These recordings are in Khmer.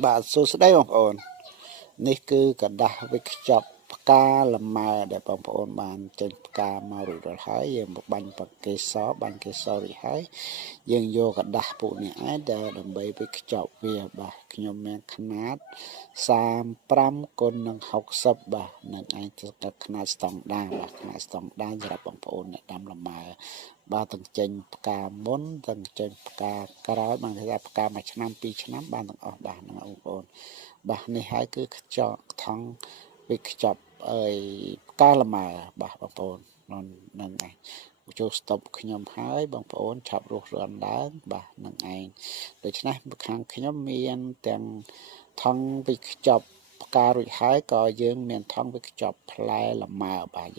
បាទសួស្តីបងប្អូននេះគឺกระดาษវិកខ្ចប់ផ្កាលម៉ើដែលបងប្អូនបានចេញផ្កាមករួចរាល់ហើយយើងមកបាញ់បកេសបាញ់កេសរួចហើយយើងយកกระดาษពួកនេះឯងដែលដើម្បីវិកខ្ចប់វាបាទខ្ញុំមានຂະຫນាត35គុណនឹង60បាទនឹងឯងទៅຂະຫນាតស្តង់ដាបាទຂະຫນាតស្តង់ដាសម្រាប់បងប្អូនអ្នកដាំលម៉ើបាទទាំងចេញផ្កាមុនទាំងចេញផ្កាក្រោយបានគេថាផ្កាមួយឆ្នាំ2ឆ្នាំបានទាំងអស់បាទហ្នឹងបងប្អូនបាទនេះហើយគឺខ្ចប់ថងវិកខ្ចប់ផ្កាលម៉ើបាទបងប្អូននឹងឯងចូលស្តុបខ្ញុំហើយបងប្អូនឆាប់រស់រាន់ឡើងបាទនឹងឯងដូច្នេះខាងខ្ញុំមានទាំងថងវិកខ្ចប់ផ្ការួចហើយក៏យើងមានថងវិកខ្ចប់ផ្លែលម៉ើបាទ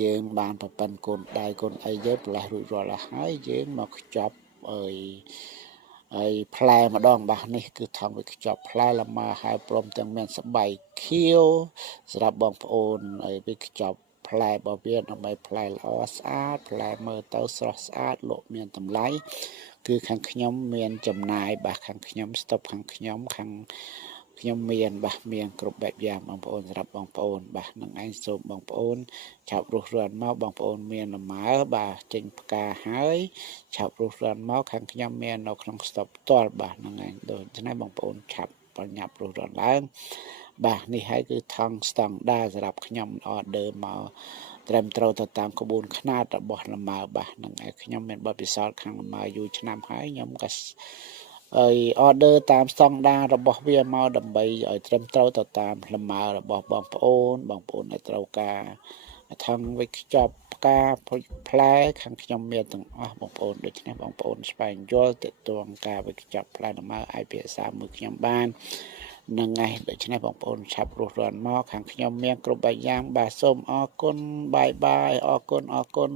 យើងបានប្រប៉ិនកូនដៃកូនអីយើងប្រឡះរួចរាល់ហើយយើងមកខ្ចប់ហើយផ្លែម្ដងបាទនេះគឺថងវិកខ្ចប់ផ្លែលម៉ើហើយព្រមទាំងមានស្បែកខៀវសម្រាប់បងប្អូនហើយវិកខ្ចប់ផ្លែរបស់វាដើម្បីផ្លែល្អស្អាតផ្លែមើលទៅស្រស់ស្អាតលក់មានតម្លៃគឺខាងខ្ញុំមានចំណាយបាទខាងខ្ញុំស្តុបខាងខ្ញុំមានបាទមានគ្រប់បែបយ៉ាងបងប្អូនសម្រាប់បងប្អូនបាទនឹងឯងសូមបងប្អូនឆាប់រស់រាន់មកបងប្អូនមានលម៉ើបាទចេញផ្កាហើយឆាប់រស់រាន់មកខាងខ្ញុំមាននៅក្នុងស្តុបផ្ទាល់បាទនឹងឯងដូច្នេះបងប្អូនឆាប់បញ្ញាប់រស់រាន់ឡើងបាទនេះហើយគឺថងស្តង់ដាសម្រាប់ខ្ញុំអឺដឺមកត្រឹមត្រូវទៅតាមក្បួនខ្នាតរបស់លម៉ើបាទនឹងឯងខ្ញុំមានបទពិសោធន៍ខាងលម៉ើយូរឆ្នាំហើយខ្ញុំក៏អឺដឺតាមស្តង់ដារបស់វាមកដើម្បីឲ្យត្រឹមត្រូវទៅតាមលម៉ើរបស់បងប្អូនដែលត្រូវការថងវិកខ្ចប់ផ្កាផ្លែខាងខ្ញុំមានទាំងអស់បងប្អូនដូច្នេះបងប្អូនស្វែងយល់ទាក់ទងការវិកខ្ចប់ផ្លែលម៉ើអាចភាសាមួយខ្ញុំបាននឹងឯងដូច្នេះបងប្អូនឆាប់រស់រាន់មកខាងខ្ញុំមានគ្រប់បែបយ៉ាងបាទសូមអរគុណបាយអរគុណ